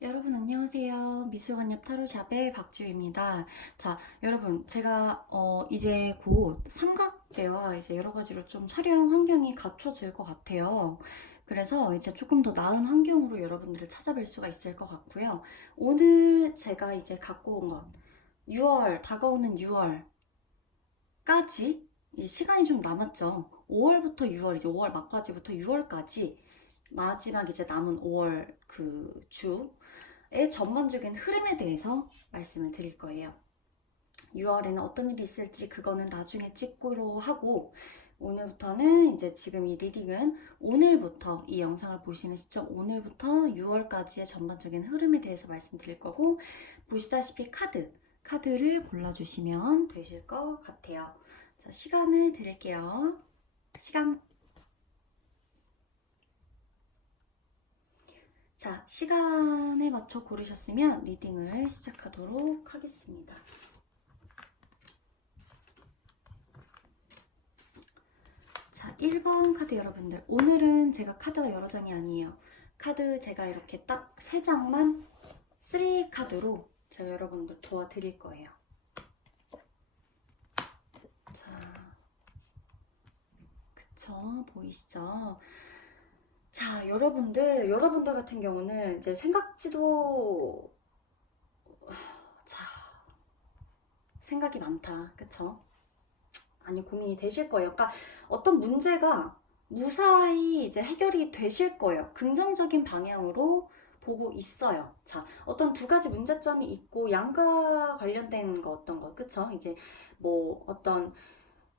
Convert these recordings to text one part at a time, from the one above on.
여러분 안녕하세요. 미술관옆 타로샵의 박지우입니다. 자, 여러분 제가 이제 곧 삼각대와 이제 여러 가지로 좀 촬영 환경이 갖춰질 것 같아요. 그래서 이제 조금 더 나은 환경으로 여러분들을 찾아뵐 수가 있을 것 같고요. 오늘 제가 이제 갖고 온 것, 6월, 다가오는 6월까지 이제 시간이 좀 남았죠. 5월부터 6월, 이제 5월 막바지부터 6월까지 마지막 이제 남은 5월 그 주의 전반적인 흐름에 대해서 말씀을 드릴 거예요. 6월에는 어떤 일이 있을지 그거는 나중에 찍고로 하고, 오늘부터는 이제 지금 이 리딩은 오늘부터 이 영상을 보시는 시점 오늘부터 6월까지의 전반적인 흐름에 대해서 말씀드릴 거고, 보시다시피 카드를 골라주시면 되실 것 같아요. 자, 시간을 드릴게요. 자, 시간에 맞춰 고르셨으면 리딩을 시작하도록 하겠습니다. 자, 1번 카드 여러분들. 오늘은 제가 카드가 여러 장이 아니에요. 카드 제가 이렇게 딱 3장만 3카드로 제가 여러분들 도와드릴 거예요. 자, 그쵸? 보이시죠? 자, 여러분들 같은 경우는 이제 생각지도, 자, 생각이 많다. 그쵸? 많이 고민이 되실 거예요. 그러니까 어떤 문제가 무사히 이제 해결이 되실 거예요. 긍정적인 방향으로 보고 있어요. 자, 어떤 두 가지 문제점이 있고 양가 관련된 거 어떤 거, 그쵸? 이제 뭐 어떤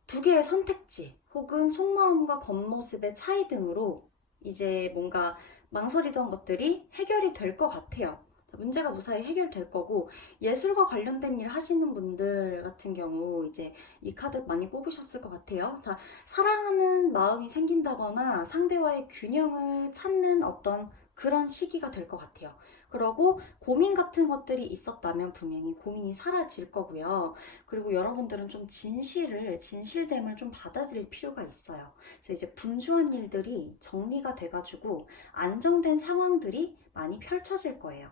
두 개의 선택지 혹은 속마음과 겉모습의 차이 등으로 이제 뭔가 망설이던 것들이 해결이 될 것 같아요. 문제가 무사히 해결될 거고, 예술과 관련된 일 하시는 분들 같은 경우 이제 이 카드 많이 뽑으셨을 것 같아요. 자, 사랑하는 마음이 생긴다거나 상대와의 균형을 찾는 어떤 그런 시기가 될 것 같아요. 그러고 고민 같은 것들이 있었다면 분명히 고민이 사라질 거고요. 그리고 여러분들은 좀 진실됨을 좀 받아들일 필요가 있어요. 그래서 이제 분주한 일들이 정리가 돼가지고 안정된 상황들이 많이 펼쳐질 거예요.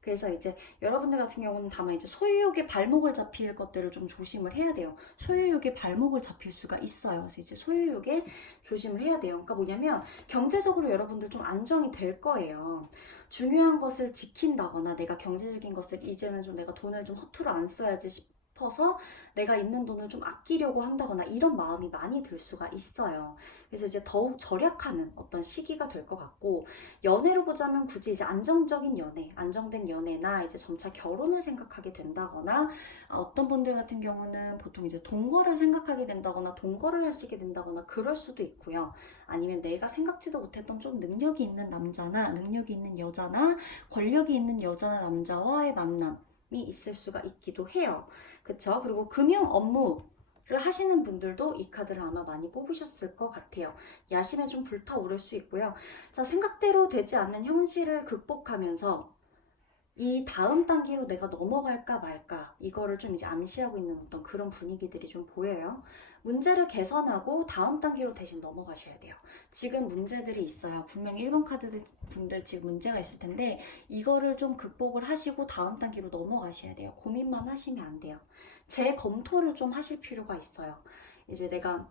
그래서 이제 여러분들 같은 경우는 다만 이제 소유욕의 발목을 잡힐 것들을 좀 조심을 해야 돼요. 소유욕의 발목을 잡힐 수가 있어요. 그래서 이제 소유욕에 조심을 해야 돼요. 그러니까 뭐냐면 경제적으로 여러분들 좀 안정이 될 거예요. 중요한 것을 지킨다거나 내가 경제적인 것을 이제는 좀 내가 돈을 좀 허투루 안 써야지 싶어서 내가 있는 돈을 좀 아끼려고 한다거나 이런 마음이 많이 들 수가 있어요. 그래서 이제 더욱 절약하는 어떤 시기가 될 것 같고, 연애로 보자면 굳이 이제 안정된 연애나 이제 점차 결혼을 생각하게 된다거나, 어떤 분들 같은 경우는 보통 이제 동거를 생각하게 된다거나 동거를 하시게 된다거나 그럴 수도 있고요. 아니면 내가 생각지도 못했던 좀 능력이 있는 남자나 능력이 있는 여자나 권력이 있는 여자나 남자와의 만남이 있을 수가 있기도 해요. 그쵸? 그리고 금융 업무를 하시는 분들도 이 카드를 아마 많이 뽑으셨을 것 같아요. 야심에 좀 불타오를 수 있고요. 자, 생각대로 되지 않는 현실을 극복하면서 이 다음 단계로 내가 넘어갈까 말까 이거를 좀 이제 암시하고 있는 어떤 그런 분위기들이 좀 보여요. 문제를 개선하고 다음 단계로 대신 넘어가셔야 돼요. 지금 문제들이 있어요. 분명히 1번 카드 분들 지금 문제가 있을 텐데 이거를 좀 극복을 하시고 다음 단계로 넘어가셔야 돼요. 고민만 하시면 안 돼요. 재검토를 좀 하실 필요가 있어요. 이제 내가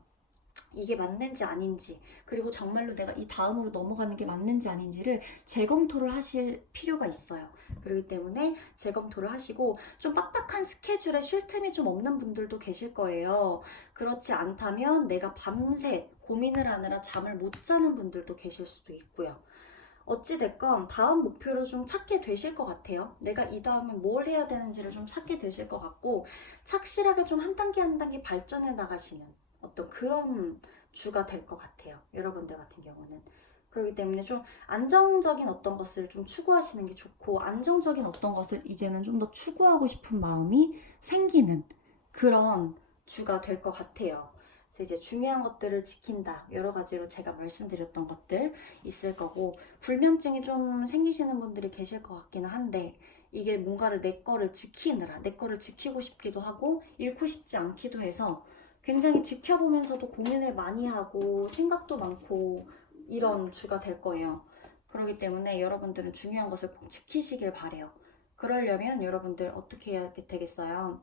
이게 맞는지 아닌지, 그리고 정말로 내가 이 다음으로 넘어가는 게 맞는지 아닌지를 재검토를 하실 필요가 있어요. 그렇기 때문에 재검토를 하시고, 좀 빡빡한 스케줄에 쉴 틈이 좀 없는 분들도 계실 거예요. 그렇지 않다면 내가 밤새 고민을 하느라 잠을 못 자는 분들도 계실 수도 있고요. 어찌됐건 다음 목표를 좀 찾게 되실 것 같아요. 내가 이 다음에 뭘 해야 되는지를 좀 찾게 되실 것 같고, 착실하게 좀 한 단계 한 단계 발전해 나가시는 어떤 그런 주가 될 것 같아요. 여러분들 같은 경우는. 그렇기 때문에 좀 안정적인 어떤 것을 좀 추구하시는 게 좋고, 안정적인 어떤 것을 이제는 좀 더 추구하고 싶은 마음이 생기는 그런 주가 될 것 같아요. 그래서 이제 중요한 것들을 지킨다. 여러 가지로 제가 말씀드렸던 것들 있을 거고, 불면증이 좀 생기시는 분들이 계실 것 같기는 한데, 이게 뭔가를 내 거를 지키느라, 내 거를 지키고 싶기도 하고, 잃고 싶지 않기도 해서 굉장히 지켜보면서도 고민을 많이 하고, 생각도 많고, 이런 주가 될 거예요. 그렇기 때문에 여러분들은 중요한 것을 꼭 지키시길 바래요. 그러려면 여러분들 어떻게 해야 되겠어요?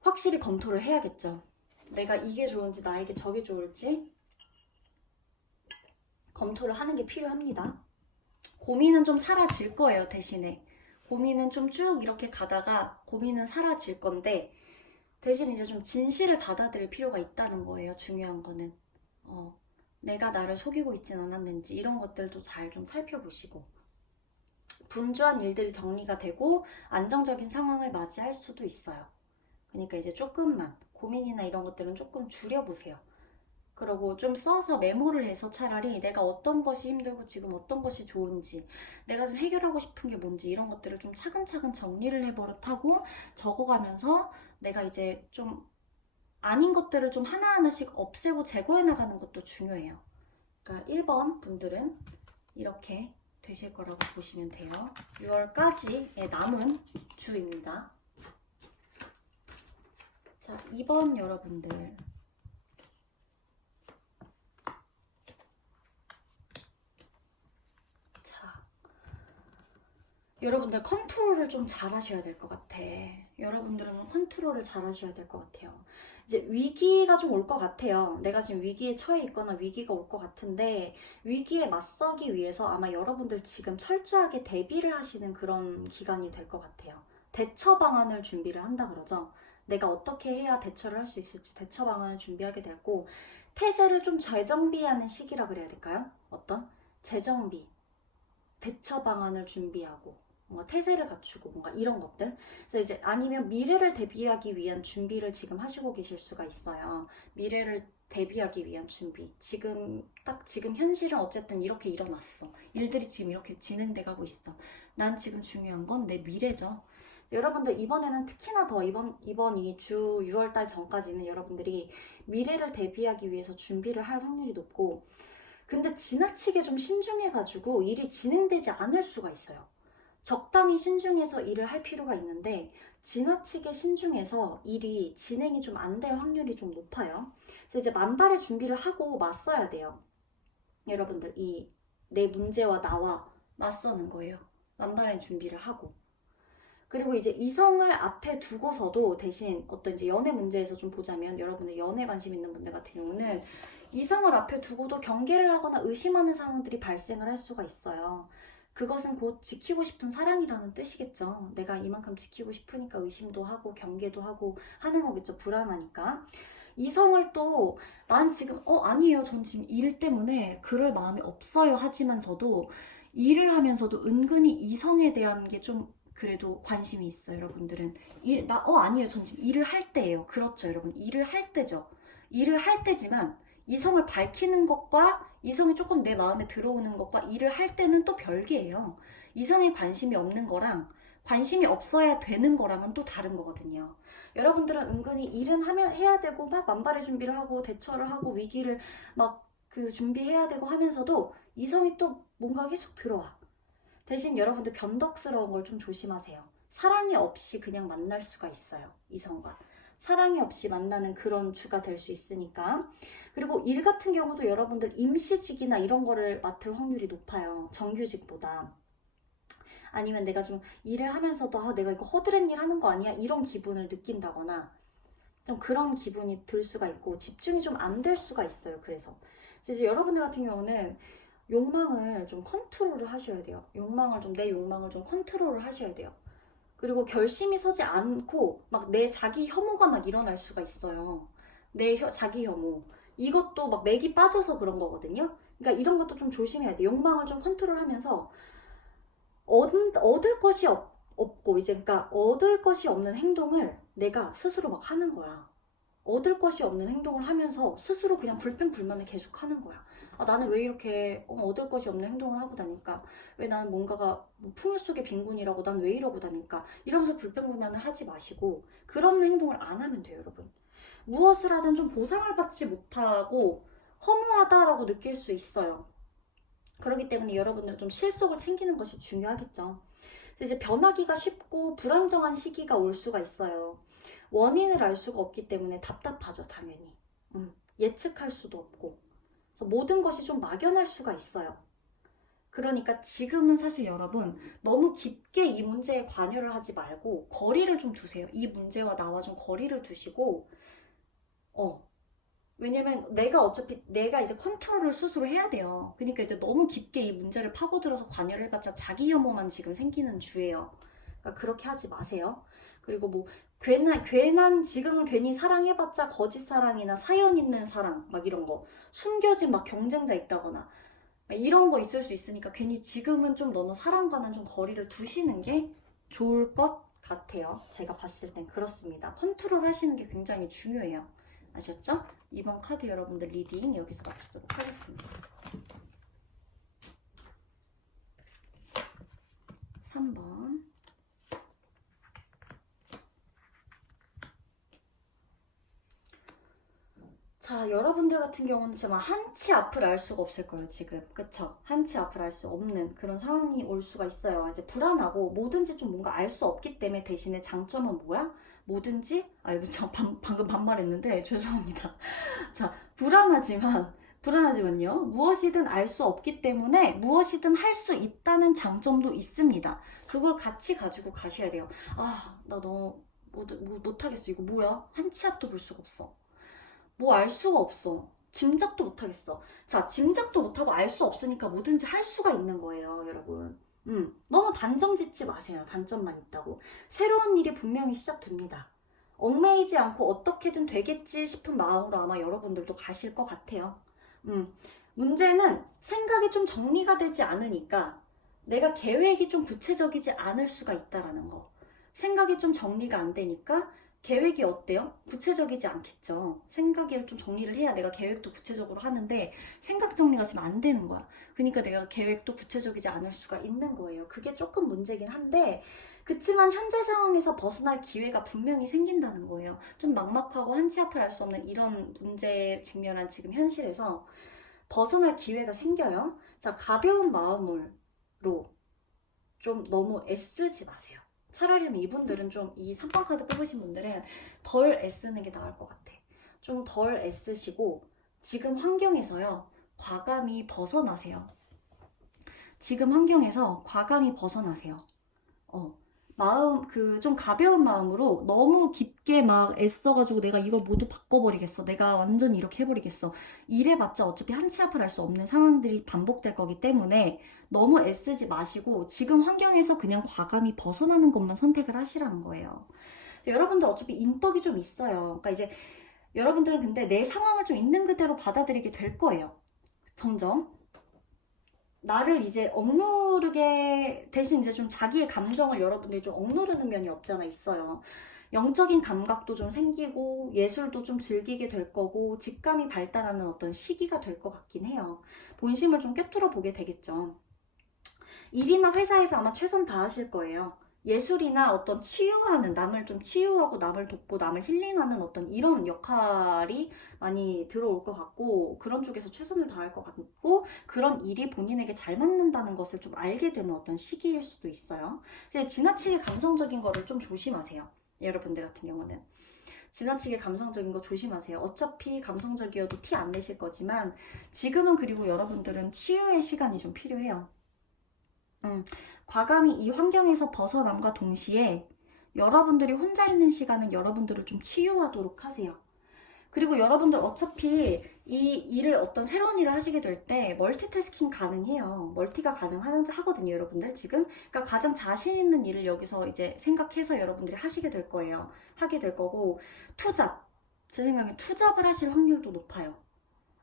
확실히 검토를 해야겠죠. 내가 이게 좋은지 나에게 저게 좋을지 검토를 하는 게 필요합니다. 고민은 좀 사라질 거예요. 대신에 고민은 좀 쭉 이렇게 가다가 고민은 사라질 건데 대신 이제 좀 진실을 받아들일 필요가 있다는 거예요. 중요한 거는 내가 나를 속이고 있진 않았는지 이런 것들도 잘 좀 살펴보시고 분주한 일들이 정리가 되고 안정적인 상황을 맞이할 수도 있어요. 그러니까 이제 조금만 고민이나 이런 것들은 조금 줄여보세요. 그리고 좀 써서 메모를 해서 차라리 내가 어떤 것이 힘들고 지금 어떤 것이 좋은지 내가 좀 해결하고 싶은 게 뭔지 이런 것들을 좀 차근차근 정리를 해버릇하고 적어가면서 내가 이제 좀 아닌 것들을 좀 하나하나씩 없애고 제거해 나가는 것도 중요해요. 그러니까 1번 분들은 이렇게 되실 거라고 보시면 돼요. 6월까지의 남은 주입니다. 자, 2번 여러분들. 자, 여러분들 컨트롤을 좀 잘 하셔야 될 것 같아. 여러분들은 컨트롤을 잘 하셔야 될 것 같아요. 이제 위기가 좀 올 것 같아요. 내가 지금 위기에 처해 있거나 위기가 올 것 같은데 위기에 맞서기 위해서 아마 여러분들 지금 철저하게 대비를 하시는 그런 기간이 될 것 같아요. 대처 방안을 준비를 한다 그러죠. 내가 어떻게 해야 대처를 할 수 있을지 대처 방안을 준비하게 되고 태세를 좀 재정비하는 시기라 그래야 될까요? 어떤? 재정비, 대처 방안을 준비하고 뭔가 태세를 갖추고 뭔가 이런 것들. 그래서 이제 아니면 미래를 대비하기 위한 준비를 지금 하시고 계실 수가 있어요. 미래를 대비하기 위한 준비. 지금 현실은 어쨌든 이렇게 일어났어. 일들이 지금 이렇게 진행돼 가고 있어. 난 지금 중요한 건 내 미래죠. 여러분들 이번에는 특히나 더 이번 이 주 6월달 전까지는 여러분들이 미래를 대비하기 위해서 준비를 할 확률이 높고 근데 지나치게 좀 신중해가지고 일이 진행되지 않을 수가 있어요. 적당히 신중해서 일을 할 필요가 있는데 지나치게 신중해서 일이 진행이 좀 안 될 확률이 좀 높아요. 그래서 이제 만발의 준비를 하고 맞서야 돼요. 여러분들 이 내 문제와 나와 맞서는 거예요. 만발의 준비를 하고. 그리고 이제 이성을 앞에 두고서도 대신 어떤 이제 연애 문제에서 좀 보자면 여러분의 연애 관심 있는 분들 같은 경우는 이성을 앞에 두고도 경계를 하거나 의심하는 상황들이 발생을 할 수가 있어요. 그것은 곧 지키고 싶은 사랑이라는 뜻이겠죠. 내가 이만큼 지키고 싶으니까 의심도 하고 경계도 하고 하는 거겠죠. 불안하니까. 이성을 또 난 지금 아니에요. 전 지금 일 때문에 그럴 마음이 없어요. 하지만서도 일을 하면서도 은근히 이성에 대한 게 좀 그래도 관심이 있어요. 여러분들은 아니에요. 전 지금 일을 할 때예요. 그렇죠, 여러분. 일을 할 때죠. 일을 할 때지만 이성을 밝히는 것과 이성이 조금 내 마음에 들어오는 것과 일을 할 때는 또 별개예요. 이성에 관심이 없는 거랑 관심이 없어야 되는 거랑은 또 다른 거거든요. 여러분들은 은근히 일은 해야 되고 막 만발의 준비를 하고 대처를 하고 위기를 막 그 준비해야 되고 하면서도 이성이 또 뭔가 계속 들어와. 대신 여러분들 변덕스러운 걸 좀 조심하세요. 사랑이 없이 그냥 만날 수가 있어요. 이성과. 사랑이 없이 만나는 그런 주가 될 수 있으니까. 그리고 일 같은 경우도 여러분들 임시직이나 이런 거를 맡을 확률이 높아요. 정규직보다. 아니면 내가 좀 일을 하면서도 내가 이거 허드렛 일 하는 거 아니야? 이런 기분을 느낀다거나 좀 그런 기분이 들 수가 있고 집중이 좀 안 될 수가 있어요. 그래서 이제 여러분들 같은 경우는 욕망을 좀 컨트롤을 하셔야 돼요. 내 욕망을 좀 컨트롤을 하셔야 돼요. 그리고 결심이 서지 않고 막 내 자기 혐오가 막 일어날 수가 있어요. 자기 혐오. 이것도 막 맥이 빠져서 그런 거거든요. 그러니까 이런 것도 좀 조심해야 돼요. 욕망을 좀 컨트롤하면서 얻을 것이 없고 이제 그러니까 얻을 것이 없는 행동을 내가 스스로 막 하는 거야. 얻을 것이 없는 행동을 하면서 스스로 그냥 불평불만을 계속 하는 거야. 나는 왜 이렇게 얻을 것이 없는 행동을 하고 다닐까? 왜 나는 뭔가가 풍요 속의 빈곤이라고 난 왜 이러고 다닐까? 이러면서 불평불만을 하지 마시고 그런 행동을 안 하면 돼요, 여러분. 무엇을 하든 좀 보상을 받지 못하고 허무하다라고 느낄 수 있어요. 그렇기 때문에 여러분들은 좀 실속을 챙기는 것이 중요하겠죠. 이제 변하기가 쉽고 불안정한 시기가 올 수가 있어요. 원인을 알 수가 없기 때문에 답답하죠, 당연히. 예측할 수도 없고. 그래서 모든 것이 좀 막연할 수가 있어요. 그러니까 지금은 사실 여러분 너무 깊게 이 문제에 관여를 하지 말고 거리를 좀 두세요. 이 문제와 나와 좀 거리를 두시고 왜냐면 내가 어차피 내가 이제 컨트롤을 스스로 해야 돼요. 그러니까 이제 너무 깊게 이 문제를 파고들어서 관여를 해봤자 자기 혐오만 지금 생기는 주예요. 그러니까 그렇게 하지 마세요. 그리고 뭐 괜한 지금은 괜히 사랑해봤자 거짓 사랑이나 사연 있는 사랑 막 이런 거 숨겨진 막 경쟁자 있다거나 막 이런 거 있을 수 있으니까 괜히 지금은 좀 너무 사랑과는 좀 거리를 두시는 게 좋을 것 같아요. 제가 봤을 땐 그렇습니다. 컨트롤 하시는 게 굉장히 중요해요. 아셨죠? 이번 카드 여러분들 리딩 여기서 마치도록 하겠습니다. 3번. 자, 여러분들 같은 경우는 정말 한치 앞을 알 수가 없을 거예요, 지금. 그쵸? 한치 앞을 알 수 없는 그런 상황이 올 수가 있어요. 이제 불안하고 뭐든지 좀 뭔가 알 수 없기 때문에 대신에 장점은 뭐야? 뭐든지, 이거 저 방금 반말했는데 죄송합니다. 자, 불안하지만요. 무엇이든 알 수 없기 때문에 무엇이든 할 수 있다는 장점도 있습니다. 그걸 같이 가지고 가셔야 돼요. 나 너무 못하겠어. 이거 뭐야? 한치 앞도 볼 수가 없어. 뭐 알 수가 없어. 짐작도 못하겠어. 자, 짐작도 못하고 알 수 없으니까 뭐든지 할 수가 있는 거예요, 여러분. 너무 단정 짓지 마세요. 단점만 있다고. 새로운 일이 분명히 시작됩니다. 얽매이지 않고 어떻게든 되겠지 싶은 마음으로 아마 여러분들도 가실 것 같아요. 문제는 생각이 좀 정리가 되지 않으니까 내가 계획이 좀 구체적이지 않을 수가 있다라는 거. 생각이 좀 정리가 안 되니까 계획이 어때요? 구체적이지 않겠죠. 생각을 좀 정리를 해야 내가 계획도 구체적으로 하는데 생각 정리가 지금 안 되는 거야. 그러니까 내가 계획도 구체적이지 않을 수가 있는 거예요. 그게 조금 문제긴 한데 그치만 현재 상황에서 벗어날 기회가 분명히 생긴다는 거예요. 좀 막막하고 한치 앞을 알 수 없는 이런 문제에 직면한 지금 현실에서 벗어날 기회가 생겨요. 자, 가벼운 마음으로 좀 너무 애쓰지 마세요. 차라리 이분들은 좀 이 3번 카드 뽑으신 분들은 덜 애쓰는 게 나을 것 같아. 좀 덜 애쓰시고 지금 환경에서요. 과감히 벗어나세요. 지금 환경에서 과감히 벗어나세요. 마음 좀 가벼운 마음으로 너무 깊게 막 애써가지고 내가 이걸 모두 바꿔버리겠어. 내가 완전 이렇게 해버리겠어. 이래봤자 어차피 한치 앞을 알 수 없는 상황들이 반복될 거기 때문에 너무 애쓰지 마시고 지금 환경에서 그냥 과감히 벗어나는 것만 선택을 하시라는 거예요. 여러분들 어차피 인덕이 좀 있어요. 그러니까 이제 여러분들은 근데 내 상황을 좀 있는 그대로 받아들이게 될 거예요. 점점. 나를 이제 억누르게 대신 이제 좀 자기의 감정을 여러분들이 좀 억누르는 면이 없잖아 있어요. 영적인 감각도 좀 생기고 예술도 좀 즐기게 될 거고 직감이 발달하는 어떤 시기가 될 것 같긴 해요. 본심을 좀 꿰뚫어 보게 되겠죠. 일이나 회사에서 아마 최선 다하실 거예요. 예술이나 어떤 치유하는, 남을 좀 치유하고 남을 돕고 남을 힐링하는 어떤 이런 역할이 많이 들어올 것 같고 그런 쪽에서 최선을 다할 것 같고 그런 일이 본인에게 잘 맞는다는 것을 좀 알게 되는 어떤 시기일 수도 있어요. 이제 지나치게 감성적인 거를 좀 조심하세요. 여러분들 같은 경우는. 지나치게 감성적인 거 조심하세요. 어차피 감성적이어도 티 안 내실 거지만 지금은 그리고 여러분들은 치유의 시간이 좀 필요해요. 과감히 이 환경에서 벗어남과 동시에 여러분들이 혼자 있는 시간은 여러분들을 좀 치유하도록 하세요. 그리고 여러분들 어차피 이 일을 어떤 새로운 일을 하시게 될 때 멀티태스킹 가능해요. 멀티가 가능하거든요, 여러분들 지금. 그러니까 가장 자신 있는 일을 여기서 이제 생각해서 여러분들이 하시게 될 거예요. 하게 될 거고 투잡. 제 생각엔 투잡을 하실 확률도 높아요.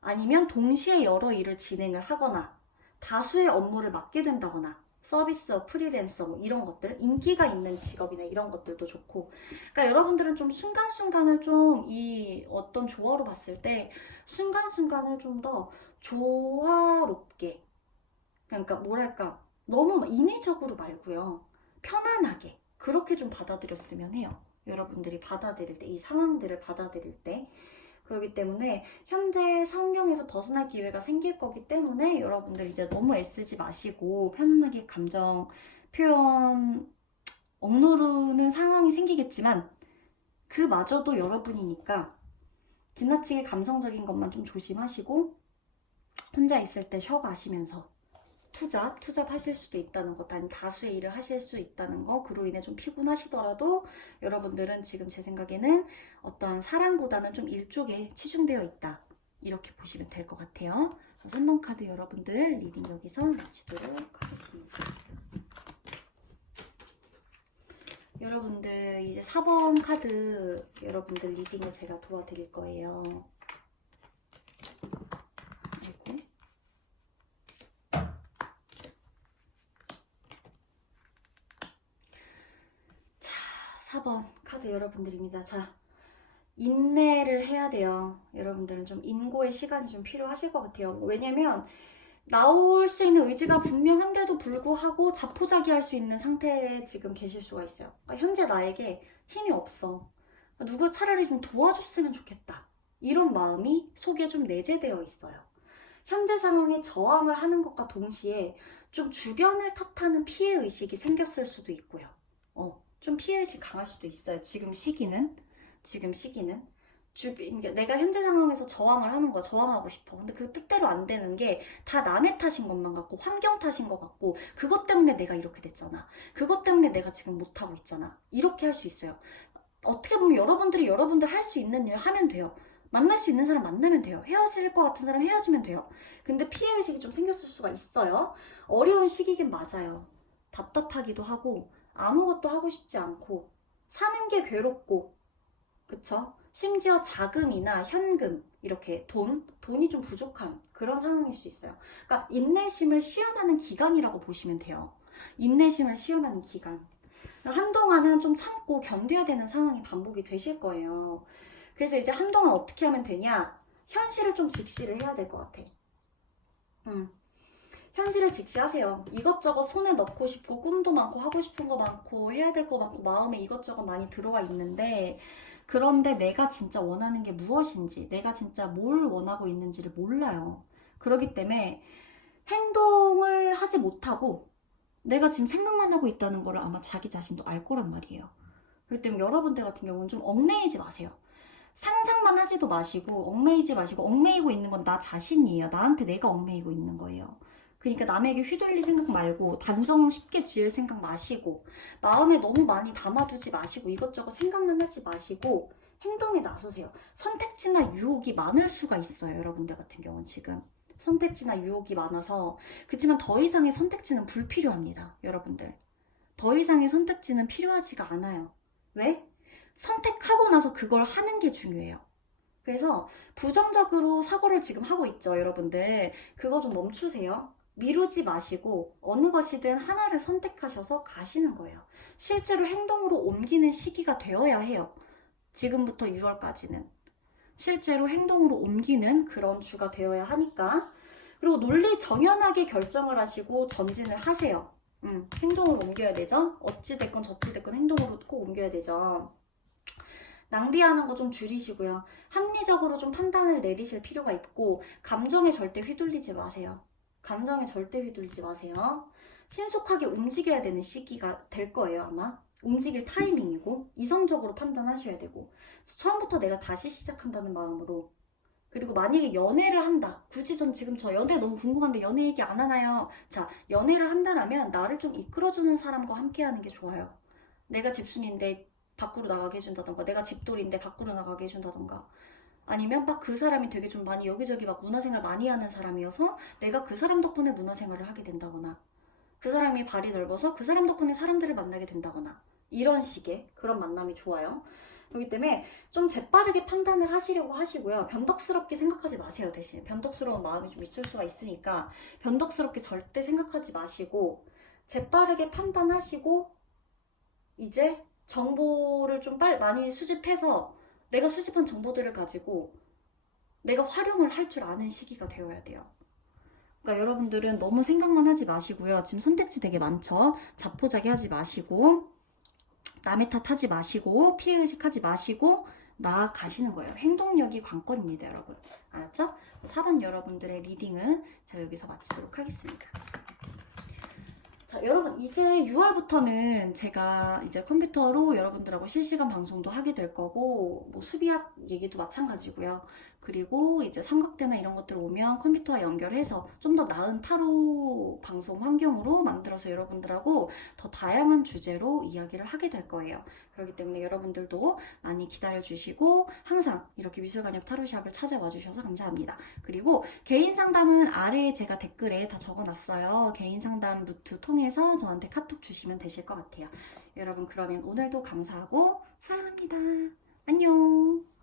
아니면 동시에 여러 일을 진행을 하거나 다수의 업무를 맡게 된다거나 서비스, 프리랜서 뭐 이런 것들 인기가 있는 직업이나 이런 것들도 좋고 그러니까 여러분들은 좀 순간순간을 좀 이 어떤 조화로 봤을 때 순간순간을 좀 더 조화롭게 그러니까 뭐랄까 너무 인위적으로 말고요 편안하게 그렇게 좀 받아들였으면 해요. 여러분들이 받아들일 때 이 상황들을 받아들일 때 그렇기 때문에 현재 상경에서 벗어날 기회가 생길 거기 때문에 여러분들 이제 너무 애쓰지 마시고 편안하게 감정 표현 억누르는 상황이 생기겠지만 그마저도 여러분이니까 지나치게 감성적인 것만 좀 조심하시고 혼자 있을 때 쉬어가시면서 투잡하실 수도 있다는 것, 아니면 다수의 일을 하실 수 있다는 거, 그로 인해 좀 피곤하시더라도 여러분들은 지금 제 생각에는 어떤 사랑보다는 좀 일 쪽에 치중되어 있다. 이렇게 보시면 될 것 같아요. 3번 카드 여러분들 리딩 여기서 마치도록 하겠습니다. 여러분들 이제 4번 카드 여러분들 리딩을 제가 도와드릴 거예요. 아이고. 자, 4번 카드 여러분들입니다. 자, 인내를 해야 돼요. 여러분들은 좀 인고의 시간이 좀 필요하실 것 같아요. 왜냐면 나올 수 있는 의지가 분명한데도 불구하고 자포자기할 수 있는 상태에 지금 계실 수가 있어요. 그러니까 현재 나에게 힘이 없어. 누가 차라리 좀 도와줬으면 좋겠다. 이런 마음이 속에 좀 내재되어 있어요. 현재 상황에 저항을 하는 것과 동시에 좀 주변을 탓하는 피해의식이 생겼을 수도 있고요. 좀 피해의식 강할 수도 있어요. 지금 시기는. 그러니까 내가 현재 상황에서 저항을 하는 거야. 저항하고 싶어. 근데 그 뜻대로 안 되는 게 다 남의 탓인 것만 같고 환경 탓인 것 같고 그것 때문에 내가 이렇게 됐잖아. 그것 때문에 내가 지금 못하고 있잖아. 이렇게 할 수 있어요. 어떻게 보면 여러분들이 여러분들 할 수 있는 일 하면 돼요. 만날 수 있는 사람 만나면 돼요. 헤어질 것 같은 사람 헤어지면 돼요. 근데 피해의식이 좀 생겼을 수가 있어요. 어려운 시기긴 맞아요. 답답하기도 하고 아무것도 하고 싶지 않고 사는 게 괴롭고 그쵸? 심지어 자금이나 현금 이렇게 돈이 좀 부족한 그런 상황일 수 있어요. 그러니까 인내심을 시험하는 기간이라고 보시면 돼요. 인내심을 시험하는 기간. 한동안은 좀 참고 견뎌야 되는 상황이 반복이 되실 거예요. 그래서 이제 한동안 어떻게 하면 되냐? 현실을 좀 직시를 해야 될 것 같아. 현실을 직시하세요. 이것저것 손에 넣고 싶고 꿈도 많고 하고 싶은 거 많고 해야 될 거 많고 마음에 이것저것 많이 들어와 있는데 그런데 내가 진짜 원하는 게 무엇인지 내가 진짜 뭘 원하고 있는지를 몰라요. 그렇기 때문에 행동을 하지 못하고 내가 지금 생각만 하고 있다는 걸 아마 자기 자신도 알 거란 말이에요. 그렇기 때문에 여러분들 같은 경우는 좀 얽매이지 마세요. 상상만 하지도 마시고 얽매이지 마시고 얽매이고 있는 건 나 자신이에요. 나한테 내가 얽매이고 있는 거예요. 그러니까 남에게 휘둘릴 생각 말고 단정 쉽게 지을 생각 마시고 마음에 너무 많이 담아두지 마시고 이것저것 생각만 하지 마시고 행동에 나서세요. 선택지나 유혹이 많을 수가 있어요. 여러분들 같은 경우는 지금 선택지나 유혹이 많아서 그렇지만 더 이상의 선택지는 불필요합니다. 여러분들 더 이상의 선택지는 필요하지가 않아요. 왜? 선택하고 나서 그걸 하는 게 중요해요. 그래서 부정적으로 사고를 지금 하고 있죠. 여러분들 그거 좀 멈추세요. 미루지 마시고 어느 것이든 하나를 선택하셔서 가시는 거예요. 실제로 행동으로 옮기는 시기가 되어야 해요. 지금부터 6월까지는 실제로 행동으로 옮기는 그런 주가 되어야 하니까. 그리고 논리 정연하게 결정을 하시고 전진을 하세요. 행동으로 옮겨야 되죠. 어찌됐건 저찌됐건 행동으로 꼭 옮겨야 되죠. 낭비하는 거 좀 줄이시고요. 합리적으로 좀 판단을 내리실 필요가 있고 감정에 절대 휘둘리지 마세요. 감정에 절대 휘둘리지 마세요. 신속하게 움직여야 되는 시기가 될 거예요. 아마 움직일 타이밍이고 이성적으로 판단하셔야 되고 처음부터 내가 다시 시작한다는 마음으로. 그리고 만약에 연애를 한다. 굳이 전 지금 저 연애 너무 궁금한데 연애 얘기 안 하나요? 자, 연애를 한다라면 나를 좀 이끌어주는 사람과 함께 하는 게 좋아요. 내가 집순인데 밖으로 나가게 해준다던가 내가 집돌인데 밖으로 나가게 해준다던가 아니면 막 그 사람이 되게 좀 많이 여기저기 막 문화생활 많이 하는 사람이어서 내가 그 사람 덕분에 문화생활을 하게 된다거나 그 사람이 발이 넓어서 그 사람 덕분에 사람들을 만나게 된다거나 이런 식의 그런 만남이 좋아요. 그렇기 때문에 좀 재빠르게 판단을 하시려고 하시고요. 변덕스럽게 생각하지 마세요. 대신 변덕스러운 마음이 좀 있을 수가 있으니까 변덕스럽게 절대 생각하지 마시고 재빠르게 판단하시고 이제 정보를 좀 많이 수집해서 내가 수집한 정보들을 가지고 내가 활용을 할 줄 아는 시기가 되어야 돼요. 그러니까 여러분들은 너무 생각만 하지 마시고요. 지금 선택지 되게 많죠. 자포자기 하지 마시고 남의 탓하지 마시고 피해의식 하지 마시고 나아가시는 거예요. 행동력이 관건입니다. 여러분. 알았죠? 4번 여러분들의 리딩은 제가 여기서 마치도록 하겠습니다. 자, 여러분 이제 6월부터는 제가 이제 컴퓨터로 여러분들하고 실시간 방송도 하게 될 거고 뭐 수비학 얘기도 마찬가지고요. 그리고 이제 삼각대나 이런 것들 오면 컴퓨터와 연결해서 좀 더 나은 타로 방송 환경으로 만들어서 여러분들하고 더 다양한 주제로 이야기를 하게 될 거예요. 그렇기 때문에 여러분들도 많이 기다려주시고 항상 이렇게 미술관옆 타로샵을 찾아와 주셔서 감사합니다. 그리고 개인 상담은 아래에 제가 댓글에 다 적어놨어요. 개인 상담 루트 통해서 저한테 카톡 주시면 되실 것 같아요. 여러분 그러면 오늘도 감사하고 사랑합니다. 안녕.